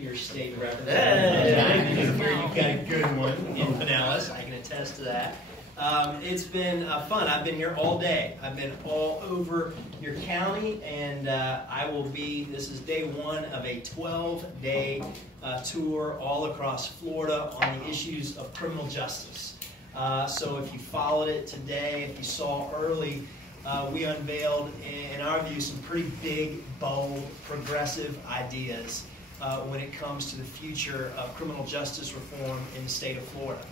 your state representative. Here you've got a good one in Pinellas. I can attest to that. It's been fun. I've been here all day. I've been all over your county, and this is day one of a 12-day tour all across Florida on the issues of criminal justice. So if you followed it today, if you saw early, we unveiled, in our view, some pretty big, bold, progressive ideas when it comes to the future of criminal justice reform in the state of Florida.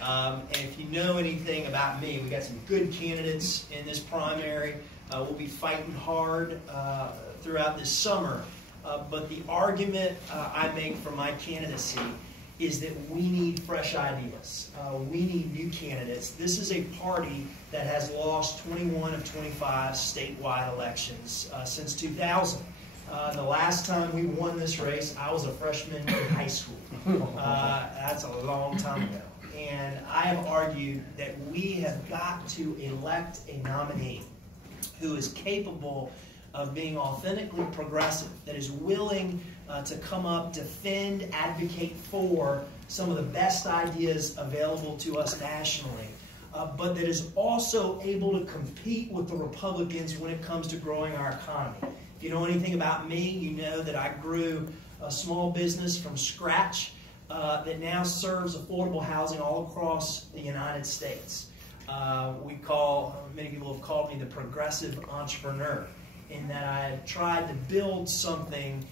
And if you know anything about me, we got some good candidates in this primary. We'll be fighting hard throughout this summer. But the argument I make for my candidacy is that we need fresh ideas. We need new candidates. This is a party that has lost 21 of 25 statewide elections since 2000. The last time we won this race, I was a freshman in high school. That's a long time ago. And I have argued that we have got to elect a nominee who is capable of being authentically progressive, that is willing to come up, defend, advocate for some of the best ideas available to us nationally, but that is also able to compete with the Republicans when it comes to growing our economy. If you know anything about me, you know that I grew a small business from scratch that now serves affordable housing all across the United States. Many people have called me the progressive entrepreneur, in that I tried to build something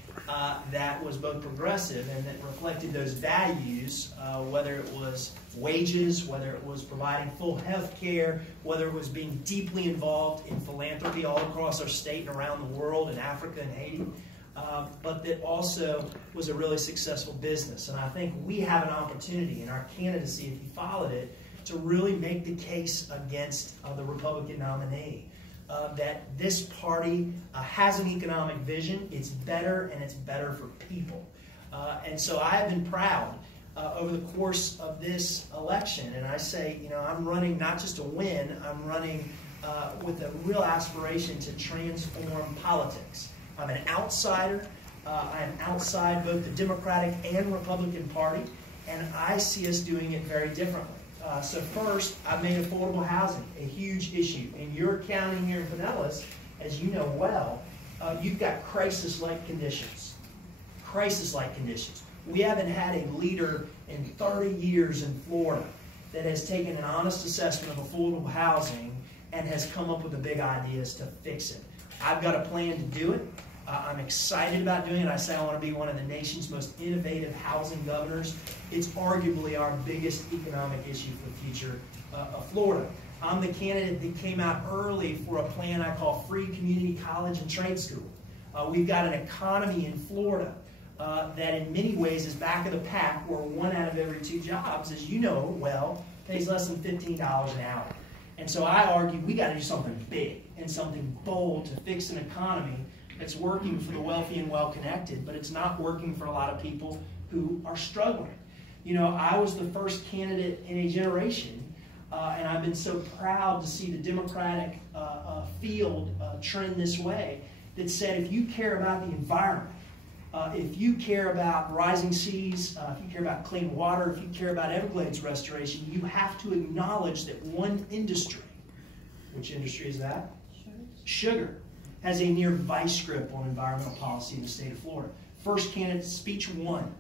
that was both progressive and that reflected those values, whether it was wages, whether it was providing full health care, whether it was being deeply involved in philanthropy all across our state and around the world, in Africa and Haiti, but that also was a really successful business. And I think we have an opportunity in our candidacy, if you followed it, to really make the case against the Republican nominee. That this party has an economic vision. It's better, and it's better for people. And so I have been proud over the course of this election, and I say, I'm running not just to win, I'm running with a real aspiration to transform politics. I'm an outsider. I am outside both the Democratic and Republican Party, and I see us doing it very differently. So first, I made affordable housing a huge issue. In your county here in Pinellas, as you know well, you've got crisis-like conditions. Crisis-like conditions. We haven't had a leader in 30 years in Florida that has taken an honest assessment of affordable housing and has come up with the big ideas to fix it. I've got a plan to do it. I'm excited about doing it. I say I want to be one of the nation's most innovative housing governors. It's arguably our biggest economic issue for the future of Florida. I'm the candidate that came out early for a plan I call Free Community College and Trade School. We've got an economy in Florida that in many ways is back of the pack, where 1 out of every 2 jobs, as you know well, pays less than $15 an hour. And so I argue we got to do something big and something bold to fix an economy that's working for the wealthy and well-connected, but it's not working for a lot of people who are struggling. I was the first candidate in a generation, and I've been so proud to see the Democratic field trend this way, that said if you care about the environment, if you care about rising seas, if you care about clean water, if you care about Everglades restoration, you have to acknowledge that one industry, which industry is that? Sugar. Has a near vice grip on environmental policy in the state of Florida. First candidate speech one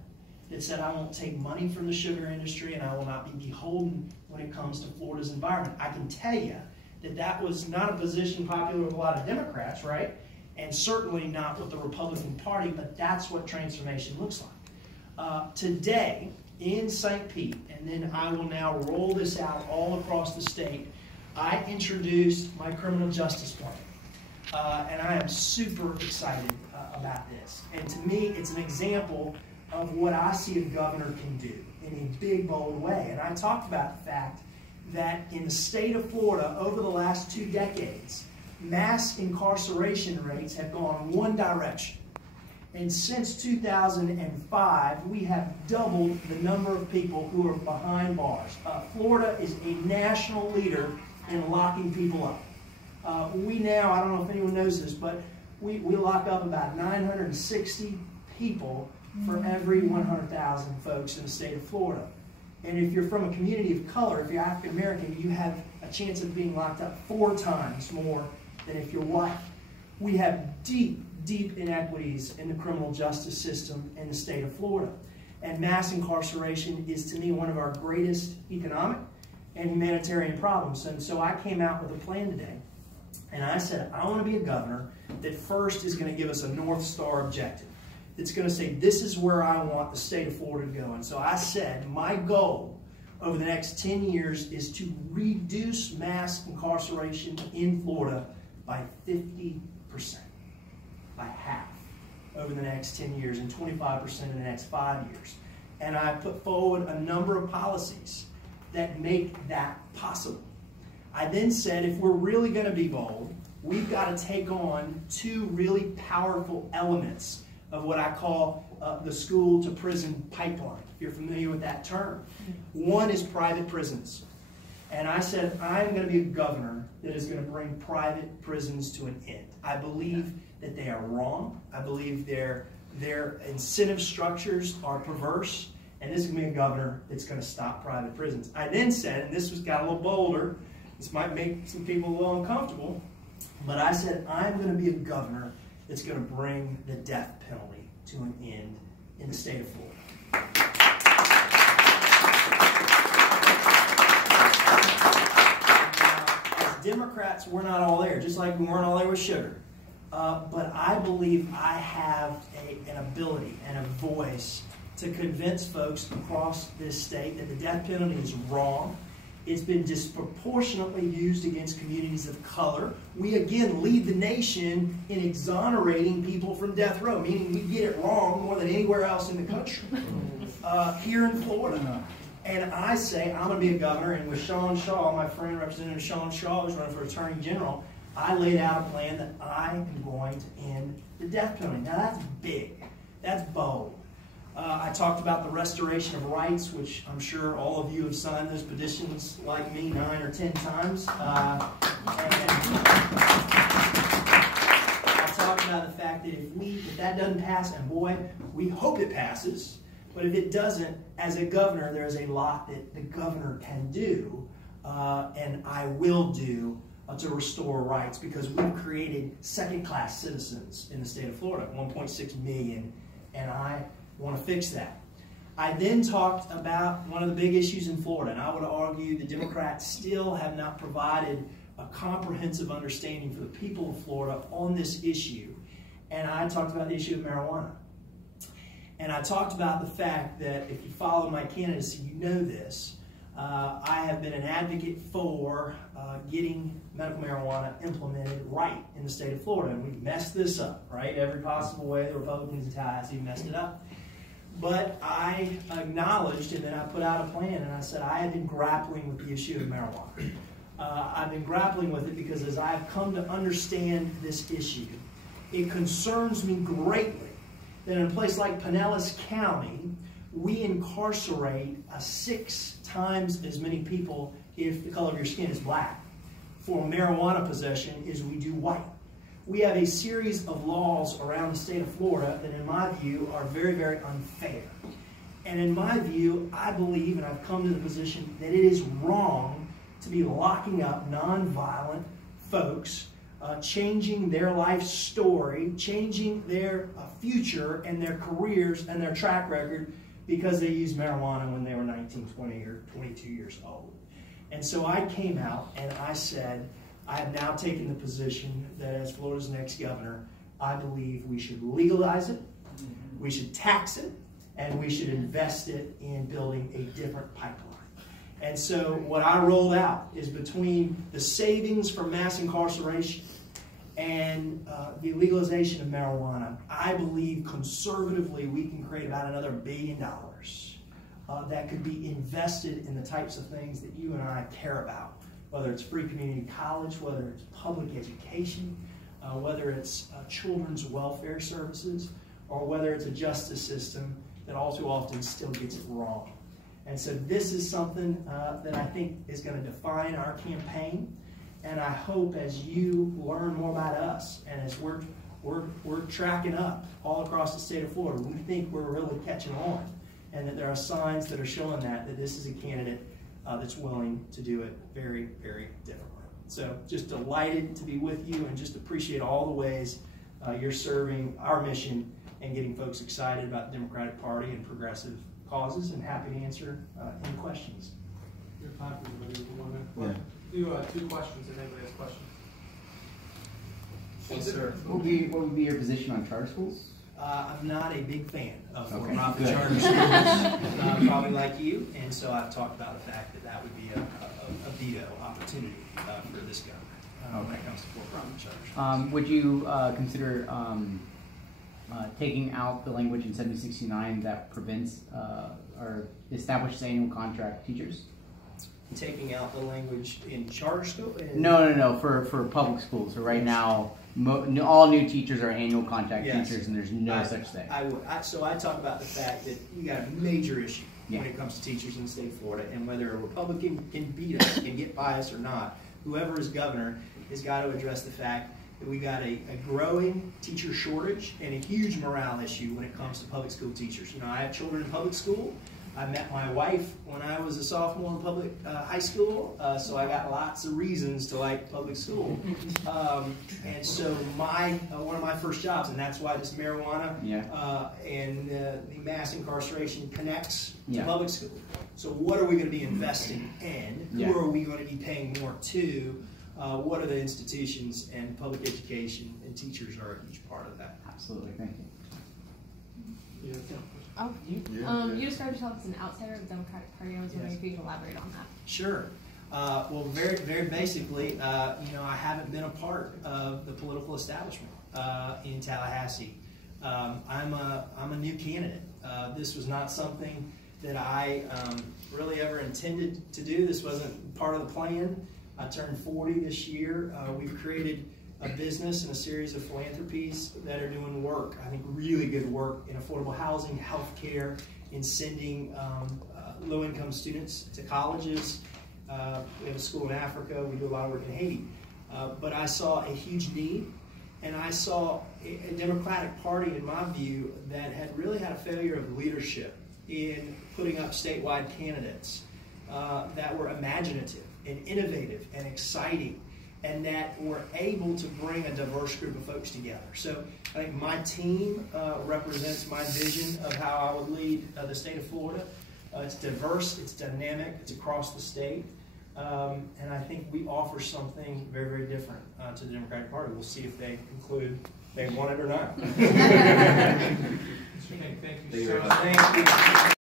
that said, I won't take money from the sugar industry and I will not be beholden when it comes to Florida's environment. I can tell you that that was not a position popular with a lot of Democrats, right? And certainly not with the Republican Party, but that's what transformation looks like. Today, in St. Pete, and then I will now roll this out all across the state, I introduced my criminal justice plan. And I am super excited about this. And to me, it's an example of what I see a governor can do in a big, bold way. And I talked about the fact that in the state of Florida, over the last 2 decades, mass incarceration rates have gone one direction. And since 2005, we have doubled the number of people who are behind bars. Florida is a national leader in locking people up. We now, I don't know if anyone knows this, but we lock up about 960 people for every 100,000 folks in the state of Florida. And if you're from a community of color, if you're African American, you have a chance of being locked up 4 times more than if you're white. We have deep, deep inequities in the criminal justice system in the state of Florida. And mass incarceration is, to me, one of our greatest economic and humanitarian problems. And so I came out with a plan today, and I said, I want to be a governor that first is going to give us a North Star objective. It's going to say, this is where I want the state of Florida to go. And so I said, my goal over the next 10 years is to reduce mass incarceration in Florida by 50%, by half over the next 10 years, and 25% in the next 5 years. And I put forward a number of policies that make that possible. I then said, if we're really going to be bold, we've got to take on 2 really powerful elements of what I call the school to prison pipeline, if you're familiar with that term. One is private prisons. And I said, I'm going to be a governor that is going to bring private prisons to an end. I believe that they are wrong. I believe their incentive structures are perverse. And this is going to be a governor that's going to stop private prisons. I then said, and this got a little bolder, this might make some people a little uncomfortable, but I said, I'm going to be a governor that's going to bring the death penalty to an end in the state of Florida. As Democrats, we're not all there, just like we weren't all there with sugar. But I believe I have an ability and a voice to convince folks across this state that the death penalty is wrong. It's been disproportionately used against communities of color. We, again, lead the nation in exonerating people from death row, meaning we get it wrong more than anywhere else in the country, here in Florida. And I say, I'm going to be a governor, and with Sean Shaw, my friend Representative Sean Shaw, who's running for Attorney General, I laid out a plan that I am going to end the death penalty. Now, that's big. That's bold. I talked about the restoration of rights, which I'm sure all of you have signed those petitions like me 9 or 10 times. I talked about the fact that if that doesn't pass, and boy, we hope it passes, but if it doesn't, as a governor, there's a lot that the governor can do, and I will do, to restore rights, because we've created second-class citizens in the state of Florida, 1.6 million, and I want to fix that. I then talked about one of the big issues in Florida, and I would argue the Democrats still have not provided a comprehensive understanding for the people of Florida on this issue, and I talked about the issue of marijuana. And I talked about the fact that if you follow my candidacy, you know this. I have been an advocate for getting medical marijuana implemented right in the state of Florida. And we've messed this up, right? Every possible way the Republicans in Tallahassee messed it up. But I acknowledged, and then I put out a plan, and I said I had been grappling with the issue of marijuana. I've been grappling with it because as I've come to understand this issue, it concerns me greatly that in a place like Pinellas County, we incarcerate 6 times as many people if the color of your skin is black for marijuana possession as we do white. We have a series of laws around the state of Florida that, in my view, are very, very unfair. And in my view, I believe, and I've come to the position, that it is wrong to be locking up nonviolent folks, changing their life story, changing their future and their careers and their track record because they used marijuana when they were 19, 20, or 22 years old. And so I came out and I said, I have now taken the position that as Florida's next governor, I believe we should legalize it, we should tax it, and we should invest it in building a different pipeline. And so what I rolled out is between the savings from mass incarceration and the legalization of marijuana, I believe conservatively we can create about another $1 billion that could be invested in the types of things that you and I care about, whether it's free community college, whether it's public education, whether it's children's welfare services, or whether it's a justice system that all too often still gets it wrong. And so this is something that I think is going to define our campaign. And I hope as you learn more about us and as we're we're tracking up all across the state of Florida. We think we're really catching on, and that there are signs that are showing that this is a candidate that's willing to do it very, very differently. So just delighted to be with you, and just appreciate all the ways you're serving our mission and getting folks excited about the Democratic Party and progressive causes, and happy to answer any questions. We have time for anybody who want to. Do 2 questions if anybody has questions. Yes, sir. What would be your position on charter schools? I'm not a big fan of for-profit Good. charter schools, probably like you, and so I've talked about the fact that would be a veto opportunity for this government when it comes to for-profit charter schools. Would you consider taking out the language in 769 that prevents or establishes annual contract teachers? Taking out the language in charter school? No. For public schools. So right now, all new teachers are annual contract teachers, and there's no such thing. I would. So I talk about the fact that you got a major issue when it comes to teachers in the state of Florida, and whether a Republican can beat us, can get by us or not, whoever is governor has got to address the fact that we got a growing teacher shortage and a huge morale issue when it comes to public school teachers. You know, I have children in public school. I met my wife when I was a sophomore in public high school, so I got lots of reasons to like public school. And so one of my first jobs, and that's why this marijuana and the mass incarceration connects to public school. So what are we going to be investing in? Who are we going to be paying more to? What are the institutions, and public education and teachers are each part of that. Absolutely, thank you. You described yourself as an outsider of the Democratic Party. I was wondering if you could elaborate on that. Sure. Well, very, very basically, I haven't been a part of the political establishment in Tallahassee. I'm a new candidate. This was not something that I really ever intended to do. This wasn't part of the plan. I turned 40 this year. We've created a business and a series of philanthropies that are doing work, I think really good work, in affordable housing, healthcare, in sending low-income students to colleges. We have a school in Africa. We do a lot of work in Haiti. But I saw a huge need, and I saw a Democratic Party, in my view, that had really had a failure of leadership in putting up statewide candidates that were imaginative and innovative and exciting, and that were able to bring a diverse group of folks together. So I think my team represents my vision of how I would lead the state of Florida. It's diverse, it's dynamic, it's across the state, and I think we offer something very, very different to the Democratic Party. We'll see if they want it or not. Thank you so much. Thank you.